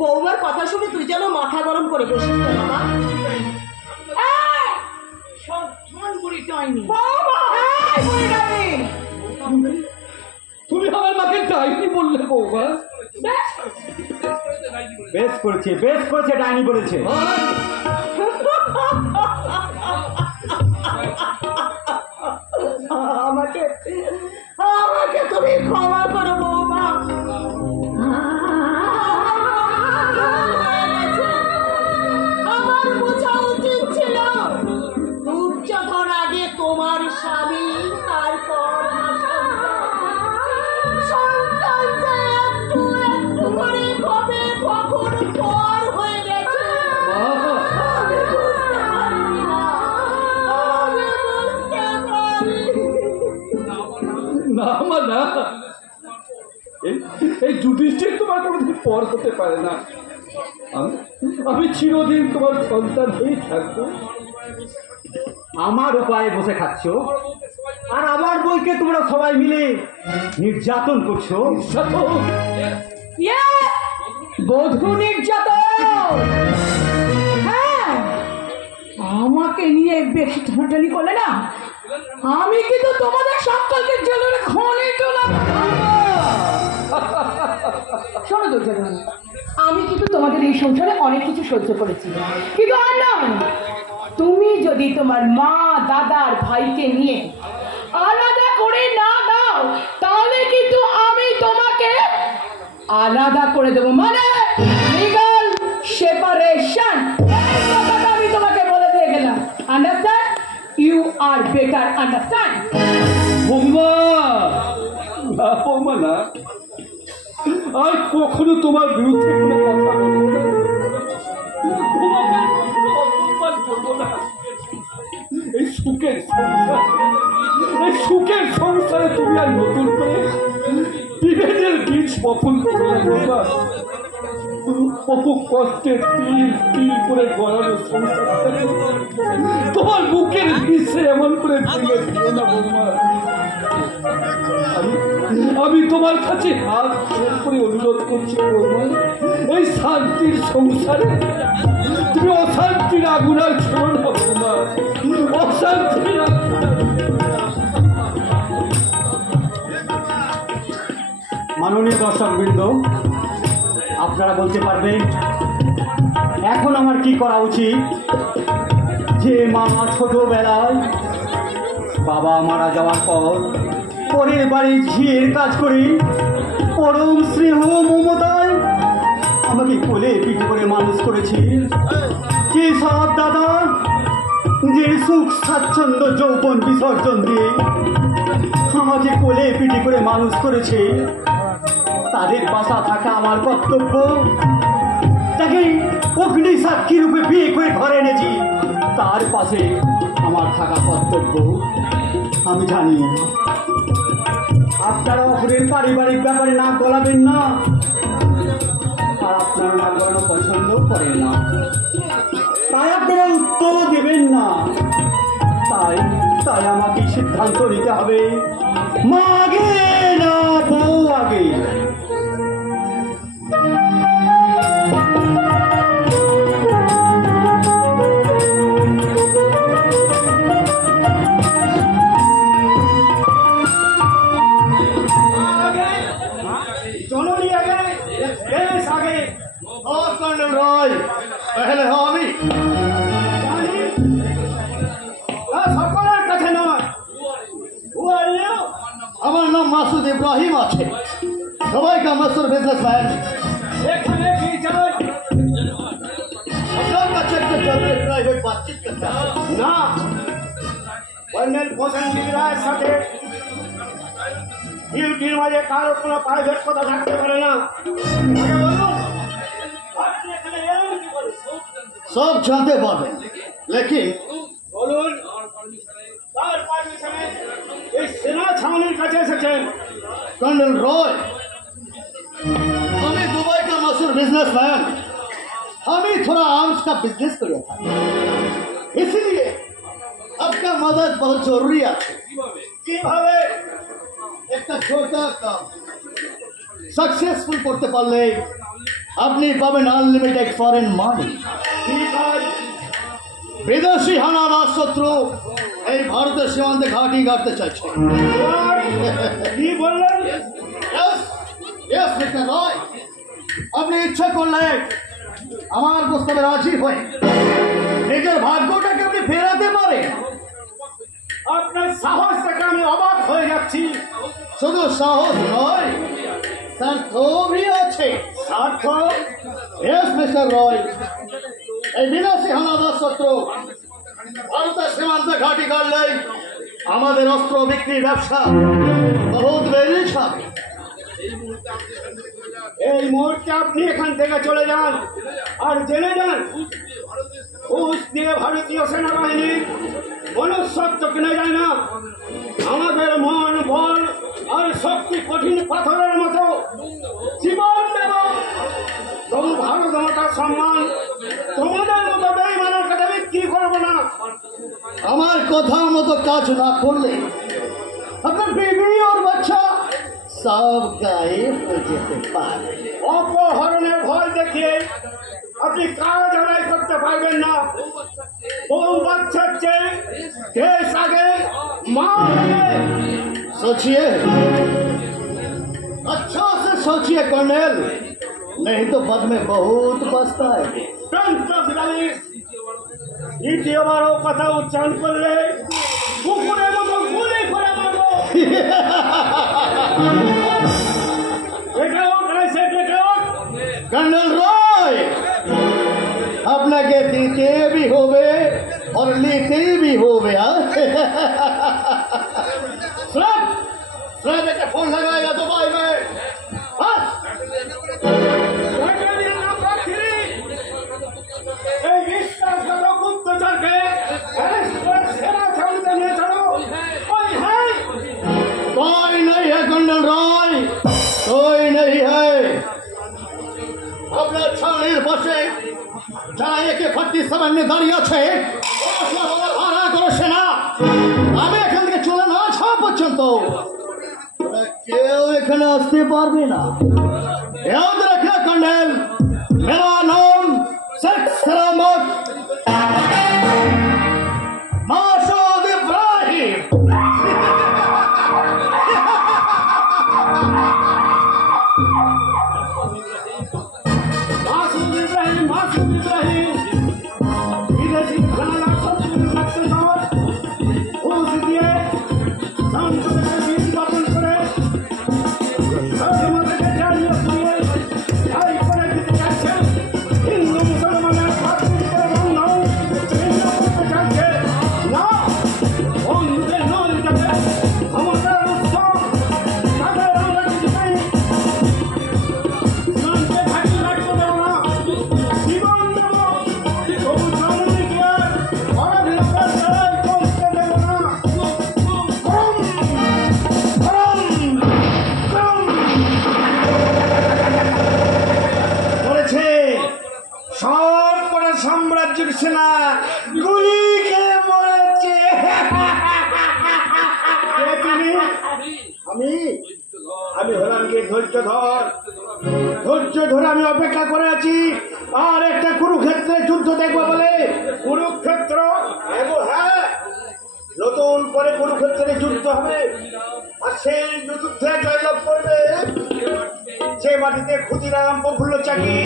বৌমার কথা শুনে তুই যেন মাথা গরম করে বসিস না বাবা। তুমি আমার মাকে ডাইনি বললে বৌমা? বেশ করেছে ডাইনি বলেছে। আমাকে আমাকে তুমি ক্ষমা করো বৌমা। আমার বোঝা উচিত ছিল দুর্যোধন আগে তোমার স্বামী, তারপর সন্তান যে একটু একটু করে কবে কখন পর হয়ে গেছে আমি বুঝতে পারিনি না, আমি বুঝতে পারিনি। না মা না, এই যুধিষ্ঠির তোমার কোনোদিন পর হতে পারে না। আমি চিরদিন তোমার সন্তান হয়েই থাকবো। আমার উপায়ে বসে খাচ্ছ আর আমার বইকে তোমরা সবাই মিলে নির্যাতন করছো। বধূ নির্যাতন, হ্যাঁ, আমাকে নিয়ে বেশি টানাটানি করলে না আমি কিন্তু তোমাদের সকলকে জেলের খনি তোলাম। শোনো দুর্যোধন, আমি কিন্তু তোমাদের এই সংসারে অনেক কিছু সহ্য করেছি, কিন্তু আর নয়, তুমি যদি তোমার মা দাদার ভাইকে নিয়ে আলাদা করে না দাও তাহলে কিন্তু আমি তোমাকে আলাদা করে দেবো, মানে লিগ্যাল সেপারেশন। আমি তোমাকে বলে দিয়ে গেলাম, understand? You are better understand. বৌমা না, বৌমা না, আর কখনো তোমার বিরুদ্ধে কোনো কথা বলবো না, তোমাকে কখনো অপমান করবো না। এই সুখের সংসারে তুমি আর নতুন করে বিভেদের বীজ বপন করো না বৌমা। বহু কষ্টে তিল তিল করে গড়ানো সংসারটা তোমার বুকের বিষে এমন করে ভেঙে দিও না বৌমা। আমি তোমার কাছে হাত করে অনুরোধ করছি বৌমা, এই শান্তির সংসারে তুমি অশান্তির আগুন আর ছেড়ো না বৌমা, অশান্তির মাননীয় দর্শকবৃন্দ, আপনারা বলতে পারবেন এখন আমার কি করা উচিত? যে মা ছোটবেলায় বাবা মারা যাওয়ার পর পরের বাড়ির ঝিয়ের কাজ করে পরম স্নেহ মমতায় আমাকে কোলে পিঠে করে মানুষ করেছি, কি সব দাদা যে সুখ স্বাচ্ছন্দ্য যৌবন বিসর্জন দিয়ে আমাকে কোলে পিঠে করে মানুষ করেছে, তাদের বাসা থাকা আমার কর্তব্য। তাকে অগ্নি সাক্ষী রূপে বিয়ে করে ঘরে এনেছি, তার পাশে আমার থাকা কর্তব্য। আমি জানি আপনারা অপরের পারিবারিক ব্যাপারে নাক গলাবেন না, আর আপনারা নাক গলানো পছন্দ করেন না, তাই আপনারা উত্তর দেবেন না। তাই তাই আমাকে সিদ্ধান্ত নিতে হবে, মা আগে না বউ আগে। जननी आगे, देश आगे, और कर्नल रॉय पहले हो अभी সকলের কাছে নয়। আমার নাম মাসুদ ইব্রাহিম আছে, সবাইকে মাসুদ বিজনেসম্যান। এখানে কি চাই? আপনার কাছে একটা জরুরি প্রাইভেট বাতচিত করতে হবে না। কর্নেল হোসেন রায়ের সাথে ডিউটির মাঝে কারো কোনো প্রাইভেট কথা থাকতে পারে না। সব জানতে পারবেন, লেকিন বলুন তার পারমিশনে এই সেনা ছাউনির কাছে এসেছেন कर्नल रॉय। हमें दुबई का मशहूर बिजनेसमैन, हमें थोड़ा आर्म्स का बिजनेस करो था, इसलिए आपका मदद बहुत जरूरी है। কিভাবে একটা ছোট কাম সাকসেসফুল করতে পারলে আপনি পাবেন আনলিমিটেড ফরেন মানি। ঠিক আছে। বিদেশি হানাদার শত্রু এই ভারতের সীমান্তে ঘাঁটি গাড়তে চাইছে। কি বললেন? Yes, Mr. Roy, আপনি ইচ্ছা করলে আমার প্রস্তাবে রাজি হয়ে নিজের ভাগ্যটাকে আপনি ফেরাতে পারেন। আপনার সাহস থেকে আমি অবাক হয়ে যাচ্ছি। শুধু সাহস নয়, স্বার্থও আছে। স্বার্থ? Yes, Mr. Roy, এই বিদেশি হানাদার শত্রু ভারতের সীমান্তে ঘাঁটি গাড়লেই আমাদের অস্ত্র বিক্রির ব্যবসা বহুত বেড়ে যাবে। এই মুহূর্তে আপনি এখান থেকে চলে যান আর জেনে যান ঘুষ দিয়ে ভারতীয় সেনাবাহিনীর মনুষ্যত্ব কিনে যায় না। আমাদের মন বল আর শক্তি কঠিন পাথরের মতো জীবন দেব তবু ভারত মাতার সম্মান তোমাদের মতো বেঈমানের কাছে বিক্রি করবো না। আমার কথার মতো কাজ না করলে আপনার বেবি আর বাচ্চা সব গায়েব হয়ে যেতে পারে। অপহরণের ভয় দেখিয়ে আপনি কাজ আদায় করতে পারবেন না। বউ বাচ্চার চেয়ে দেশ আগে, মা আগে। सोचिए, अच्छा से सोचिए कर्नल, नहीं तो बाद में बहुत पछता है। দ্বিতীয়বারও কথা উচ্চারণ করলে কুকুরের মতো গুলি করে মারবো। এটা ওঠ, এটা ওঠ। कर्नल रॉय, আপনাকে দিতে भी होवे और लेते भी होवे। फ्रेंड एक फोन लगाएगा दुबई में। बस এই বিশ্বাসঘাতক গুপ্তচরকে অ্যারেস্ট করে সেনা ছাউনিতে নিয়ে চলো। ওই হ্যাঁ, कोई नहीं है कर्नल रॉय, कोई नहीं है। আপনার ছাউনির পাশে যারা একে 47 দাঁড়িয়ে আছে ভাড়া করেছে না, আমি এখান থেকে চলে না আসা পর্যন্ত ওরা কেউ এখানে আসতে পারবে না। याद रखना कर्नल, मेरा नाम शेख सलामत मासूद इब्राहिम। মাসুদ ইব্রাহিম বিদেশি খানাদার শত্রুর রক্তচর ঘুষ দিয়ে সম্পদকে বীজ বপন করে ধর্মকে জ্বালিয়ে পুড়িয়ে ছাই করে দিতে চাইছেন। হিন্দু মুসলমানের ভাতৃত্বের বন্ধন ছিন্ন করতে চাইছে না। বন্ধুদের নয় যাতে আমাদের উৎসব তাদের আমরা কিছুতেই সীমান্তে ঘাঁটি রাখতে দেব না। জীবন দেব, তবু জননী গিয়ে অরাধীনতার লড়াই করতে দেব না। করুন, করুন, করুন। করেছে সব কটা সাম্রাজ্যের সেনা গুলি খেয়ে মরেছে। কে তুমি? আমি হলাম গিয়ে ধৈর্য ধরে আমি অপেক্ষা করে আছি আর একটা কুরুক্ষেত্রের যুদ্ধ দেখবো বলে। কুরুক্ষেত্র? হ্যাঁ, নতুন করে কুরুক্ষেত্রে যুদ্ধ হবে আর সেই যুদ্ধে জয়লাভ করবে যে মাটিতে ক্ষুদিরাম প্রফুল্ল চাকি